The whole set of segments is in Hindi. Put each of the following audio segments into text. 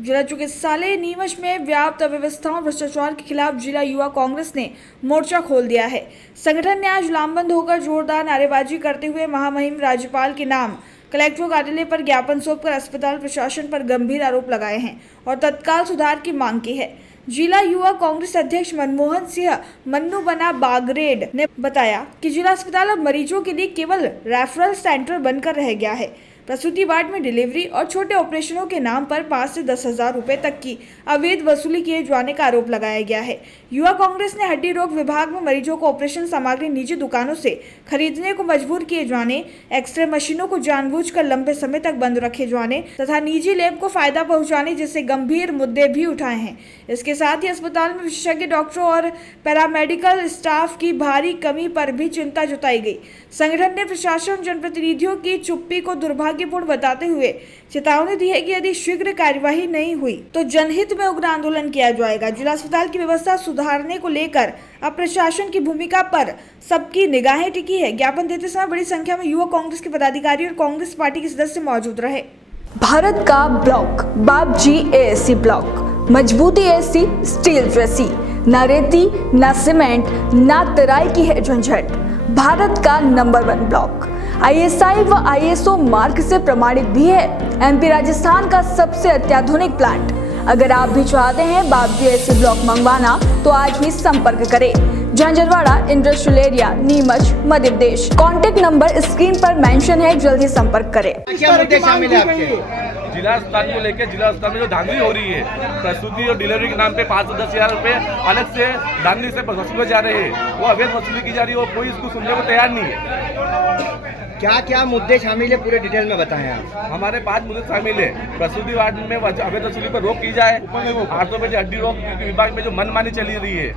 जिला चिकित्सालय नीमच में व्याप्त अव्यवस्थाओं और भ्रष्टाचार के खिलाफ जिला युवा कांग्रेस ने मोर्चा खोल दिया है। संगठन ने आज लामबंद होकर जोरदार नारेबाजी करते हुए महामहिम राज्यपाल के नाम कलेक्टर कार्यालय पर ज्ञापन सौंपकर अस्पताल प्रशासन पर गंभीर आरोप लगाए हैं और तत्काल सुधार की मांग की है। जिला युवा कांग्रेस अध्यक्ष मनमोहन सिंह मन्नू बना बागरेड ने बताया कि जिला अस्पताल अब मरीजों के लिए केवल रेफरल सेंटर बनकर रह गया है। प्रसूति वार्ड में डिलीवरी और छोटे ऑपरेशनों के नाम पर 5 से 10,000 रुपए तक की अवैध वसूली किए जाने का आरोप लगाया गया है। युवा कांग्रेस ने हड्डी रोग विभाग में मरीजों को ऑपरेशन सामग्री निजी दुकानों से खरीदने को मजबूर किए जाने, एक्सरे मशीनों को जानबूझकर लंबे समय तक बंद रखे जाने तथा निजी लैब को फायदा पहुंचाने जैसे गंभीर मुद्दे भी उठाए हैं। इसके साथ ही अस्पताल में विशेषज्ञ डॉक्टरों और पैरामेडिकल स्टाफ की भारी कमी पर भी चिंता जताई गई। संगठन ने प्रशासन जनप्रतिनिधियों की चुप्पी को दुर्भाग्यपूर्ण बताते हुए चेतावनी दी है कि यदि शीघ्र कार्यवाही नहीं हुई तो जनहित में उग्र आंदोलन किया जाएगा। जिला अस्पताल की व्यवस्था सुधारने को लेकर अब प्रशासन की भूमिका पर सबकी निगाहें टिकी है। ज्ञापन देते समय बड़ी संख्या में युवा कांग्रेस के पदाधिकारी और कांग्रेस पार्टी के सदस्य मौजूद रहे। भारत का ब्लॉक बाबजी एएससी ब्लॉक, मजबूती एसी स्टील जैसी, न रेती न सीमेंट न तराई की है झंझट। भारत का नंबर 1 ब्लॉक ISI व ISO मार्क से प्रमाणित भी है। MP राजस्थान का सबसे अत्याधुनिक प्लांट। अगर आप भी चाहते हैं बाबजी एएससी ब्लॉक मंगवाना तो आज ही संपर्क करें। Jhanjharwada industrial area, Neemuch, Madhya Pradesh. Contact number screen पर मेंशन है, जल्द ही संपर्क करें। क्या मुद्दे शामिल है आपके? जिला अस्पताल को लेकर जिला अस्पताल में जो धांधली हो रही है, प्रसूति और डिलीवरी के नाम पे 5 से 10,000 रुपए अलग से धांधली से वसूले जा रहे हैं। वो अवैध वसूली की जा रही है और कोई इसको सुनने को तैयार नहीं है। क्या क्या मुद्दे शामिल है, पूरे डिटेल में बताएं आप। हमारे 5 मुद्दे शामिल है। प्रसूति वार्ड में अवैध वसूली पर रोक की जाए। आर्थोपेडिक हड्डी रोग विभाग में जो मनमानी चली रही है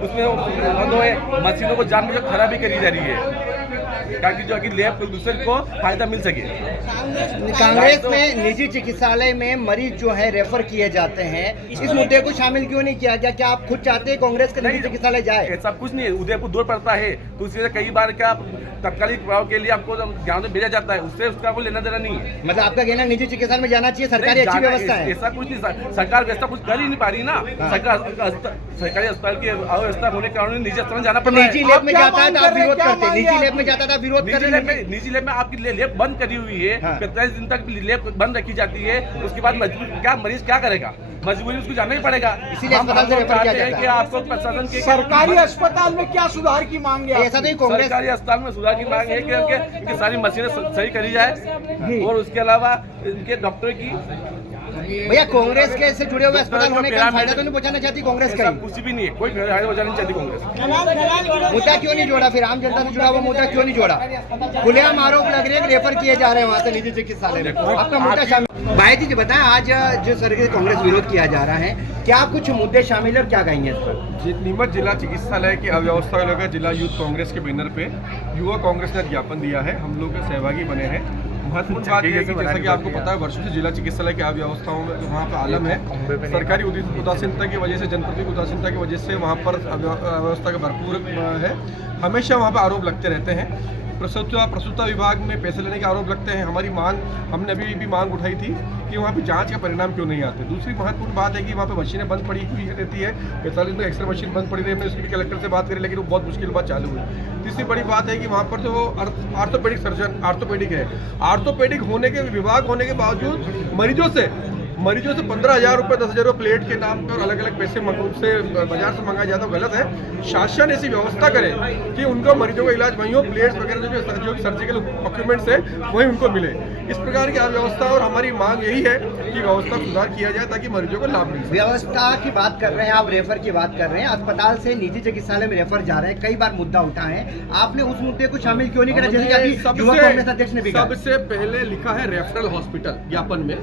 उसमें बंद होए। मशीनों को जानबूझकर खराबी करी जा रही है ताकि जो लैब को दूसरे को फायदा मिल सके। कांग्रेस में निजी चिकित्सालय में मरीज जो है रेफर किए जाते हैं, इस मुद्दे को शामिल क्यों नहीं किया गया? क्या आप खुद चाहते हैं कांग्रेस के निजी चिकित्सालय जाए? ऐसा कुछ नहीं है। उदयपुर दूर पड़ता है तो उससे कई बार क्या तत्कालिक प्रभाव के लिए आपको ज्ञान भेजा जाता है, उससे उसका कोई लेना देना नहीं है। मतलब आपका कहना निजी चिकित्सालय में जाना चाहिए, सरकारी अच्छी व्यवस्था है। ऐसा कुछ नहीं, सरकार व्यवस्था कुछ कर ही नहीं पा रही ना। सरकारी अस्पताल की अव्यवस्था होने के कारण निजी अस्पताल जाना पड़ता है। निजी लैब में जाता है तो आप विरोध करते हैं, निजी लैब में जाता था विरोध कर रहे हैं। निजी लैब में आपकी लैब बंद करी हुई है, 45 दिन तक लैब बंद रखी जाती है। उसके बाद मरीज क्या करेगा? मजबूरी उसको जाना ही पड़ेगा। इसीलिए अस्पताल से रेफर किया जाता है कि आपको प्रशासन के सरकारी अस्पताल में क्या सुधार की मांग है? ऐसा नहीं, कांग्रेस सरकारी अस्पताल में सुधार की मांग है कि सारी मशीनें सही करी जाए और उसके अलावा इनके डॉक्टर की। भैया कांग्रेस के से जुड़े हुए अस्पताल होने का फायदा तो नहीं पहुंचाना चाहती कांग्रेस का? कुछ भी नहीं है, कोई फायदा पहुंचाना नहीं चाहती कांग्रेस। मुद्दा क्यों नहीं जोड़ा? फिर आम जनता से जुड़ा हुआ मुद्दा क्यों नहीं जोड़ा? खुलेआम आरोप लग रहे हैं कि रेफर किए जा रहे हैं वहाँ से निजी चिकित्सालय में। आपका मुद्दा शामिल भाई जी बताएं, आज जो सरकार कांग्रेस विरोध किया जा रहा है, क्या कुछ मुद्दे शामिल है और क्या कहेंगे इस पर? नीमच जिला चिकित्सालय की अव्यवस्था को लेकर जिला यूथ कांग्रेस के बैनर पे युवा कांग्रेस ने ज्ञापन दिया है। हम लोग सहभागी बने हैं। महत्वपूर्ण बात यह है कि जैसा कि आपको पता है, वर्षों से जिला चिकित्सालय की अव्यवस्थाओं में वहाँ पर आलम है। सरकारी उदासीनता की वजह से, जनप्रतिनिधि उदासीनता की वजह से वहाँ पर अव्यवस्था का भरपूर है। हमेशा वहाँ पर आरोप लगते रहते हैं। प्रसूता विभाग में पैसे लेने के आरोप लगते हैं। हमारी मांग, हमने अभी भी मांग उठाई थी कि वहाँ पे जांच का परिणाम क्यों नहीं आते। दूसरी महत्वपूर्ण बात है कि वहाँ पे मशीनें बंद पड़ी हुई रहती है। 45 में एक्सरे मशीन बंद पड़ी रही है। उसकी भी कलेक्टर से बात करी लेकिन वो बहुत मुश्किल बात चालू हुई। तीसरी बड़ी बात है कि वहाँ पर जो आर्थोपेडिक सर्जन आर्थोपेडिक है, आर्थोपेडिक होने के विभाग होने के बावजूद मरीजों से 15,000 रुपये 10,000 रुपये प्लेट के नाम पर अलग अलग पैसे से बाजार से मंगाया जाता है, गलत है। शासन ऐसी व्यवस्था करे कि उनको मरीजों का इलाज वहीं हो, प्लेट्स वगैरह जो सर्जिकल इक्विपमेंट्स है वहीं उनको मिले। इस प्रकार की अव्यवस्था और हमारी मांग यही है कि व्यवस्था सुधार किया जाए ताकि मरीजों को लाभ मिले। व्यवस्था की बात कर रहे हैं आप, रेफर की बात कर रहे हैं, अस्पताल से निजी चिकित्सालय में रेफर जा रहे हैं, कई बार मुद्दा उठा है, आपने उस मुद्दे को शामिल क्यों नहीं करा? जैसे युवा कांग्रेस अध्यक्ष ने भी कहा, सबसे पहले लिखा है रेफरल हॉस्पिटल ज्ञापन में।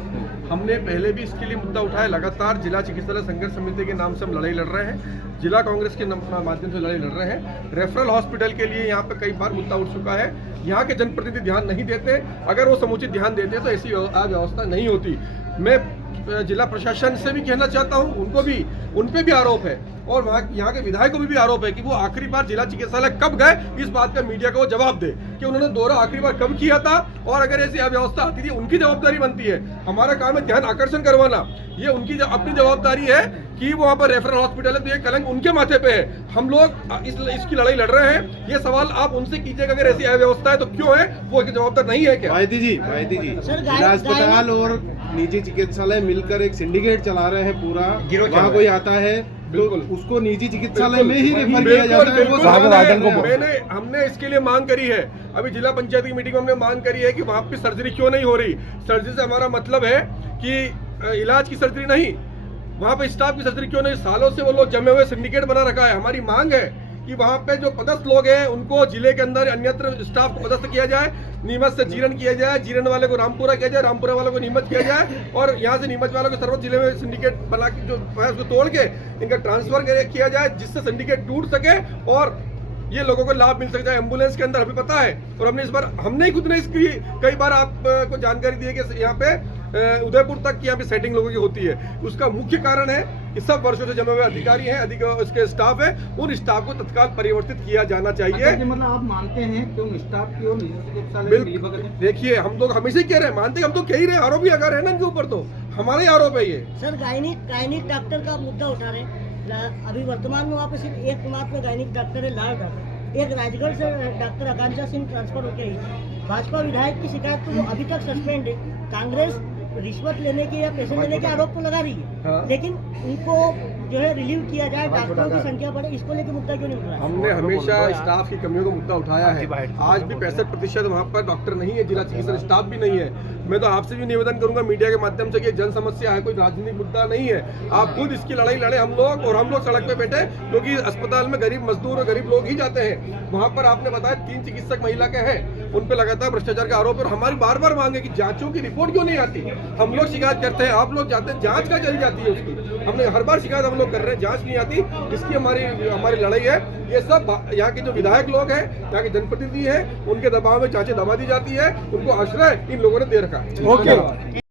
हमने पहले भी इसके लिए मुद्दा उठाया। लगातार जिला चिकित्सालय संघर्ष समिति के नाम से हम लड़ाई लड़ रहे हैं, जिला कांग्रेस के माध्यम से लड़ाई लड़ रहे हैं। रेफरल हॉस्पिटल के लिए यहाँ पे कई बार मुद्दा उठ चुका है। यहाँ के जनप्रतिनिधि ध्यान नहीं देते। अगर वो समुचित ध्यान देते तो ऐसी व्यवस्था नहीं होती। मैं जिला प्रशासन से भी कहना चाहता हूँ, उन पे भी आरोप है और वहाँ यहाँ के विधायकों पर भी आरोप है कि वो आखिरी बार जिला चिकित्सालय कब गए, इस बात का मीडिया को जवाब दे कि उन्होंने दौरा आखिरी बार कब किया था और अगर ऐसी अव्यवस्था आती थी उनकी जवाबदारी बनती है। हमारा काम है ध्यान आकर्षण करवाना, ये उनकी अपनी जवाबदारी है कि वहाँ पर रेफरल हॉस्पिटल है तो ये कलंक उनके माथे पे है। हम लोग इसकी लड़ाई लड़ रहे हैं, ये सवाल आप उनसे कीजिएगा अगर ऐसी अव्यवस्था है तो क्यों है, वो एक जवाबदार नहीं है क्या? भाईती जी जिला अस्पताल और निजी चिकित्सालय मिलकर एक सिंडिकेट चला रहे हैं पूरा, वहाँ कोई आता है बिल्कुल उसको निजी चिकित्सालय में ही रेफर किया जाता है। हमने इसके लिए मांग करी है, अभी जिला पंचायत की मीटिंग में हमने मांग करी है कि वहाँ पे सर्जरी क्यों नहीं हो रही। सर्जरी से हमारा मतलब है कि इलाज की सर्जरी नहीं, वहाँ पे स्टाफ की सर्जरी क्यों नहीं। सालों से वो लोग जमे हुए सिंडिकेट बना रखा है। हमारी मांग है कि वहाँ पे जो पदस्थ लोग हैं उनको जिले के अंदर अन्यत्र स्टाफ को पदस्थ किया जाए, नीमच से जीरन किया जाए, जीरन वाले को रामपुरा किया जाए, रामपुरा वालों को नीमच किया जाए और यहाँ से नीमच वालों को सर्वोच्च जिले में सिंडिकेट बना के जो है उसको तोड़ के इनका ट्रांसफर किया जाए जिससे सिंडिकेट टूट सके और ये लोगों को लाभ मिल सकता है। एम्बुलेंस के अंदर हमें पता है और हमने इस बार हमने खुद ने इसकी कई बार आपको जानकारी दी है कि यहाँ पे उदयपुर तक की यहाँ पे सेटिंग लोगों की होती है। उसका मुख्य कारण है कि सब वर्षों से जमे हुए अधिकारी हैं, उसके स्टाफ है, उन स्टाफ को तत्काल परिवर्तित किया जाना चाहिए। मतलब आप मानते हैं कि स्टाफ की और निजी चिकित्सालय देखिए हम लोग हमेशा ही कह रहे हैं, मानते हम तो कह ही रहे हैं, आरोप ही लगा रहे हैं ना इनके ऊपर, तो हमारा ही आरोप है ये। सर गायनिक डॉक्टर का मुद्दा उठा रहे हैं। अभी वर्तमान में वहाँ पे सिर्फ एक मात्र गायनिक डॉक्टर है, लाल डॉक्टर। एक राजगढ़ से डॉक्टर आकांक्षा सिंह ट्रांसफर होके आई। भाजपा विधायक की शिकायत तो वो अभी तक सस्पेंड है। कांग्रेस रिश्वत लेने के या पैसे लेने के आरोप तो लगा रही है, हाँ। लेकिन उनको जो है रिलीव किया जाए, डॉक्टरों की संख्या बढ़े, इसको लेकर मुद्दा क्यों नहीं उठ रहा? हमने हमेशा स्टाफ की कमियों का मुद्दा उठाया है। आज भी 65% वहाँ पर डॉक्टर नहीं है, जिला चिकित्सा स्टाफ भी नहीं है। मैं तो आपसे भी निवेदन करूंगा मीडिया के माध्यम से कि जन समस्या है, कोई राजनीतिक मुद्दा नहीं है। आप खुद इसकी लड़ाई लड़े हम लोग, और हम लोग सड़क पे बैठे, क्योंकि अस्पताल में गरीब मजदूर और गरीब लोग ही जाते हैं। वहाँ पर आपने बताया 3 चिकित्सक महिला के हैं, उन पे लगातार भ्रष्टाचार का आरोप, और हमारी बार बार मांगे कि जांचों की रिपोर्ट क्यों नहीं आती। हम लोग शिकायत करते हैं, आप लोग जाते हैं, जांच का चली जाती है उसकी। हमने हर बार शिकायत हम लोग कर रहे हैं, जांच नहीं आती। इसकी हमारी लड़ाई है। ये सब यहाँ के जो विधायक लोग हैं, यहाँ के जनप्रतिनिधि हैं, उनके दबाव में जांचें दबा दी जाती है, उनको आश्रय इन लोगों ने दे रखा है।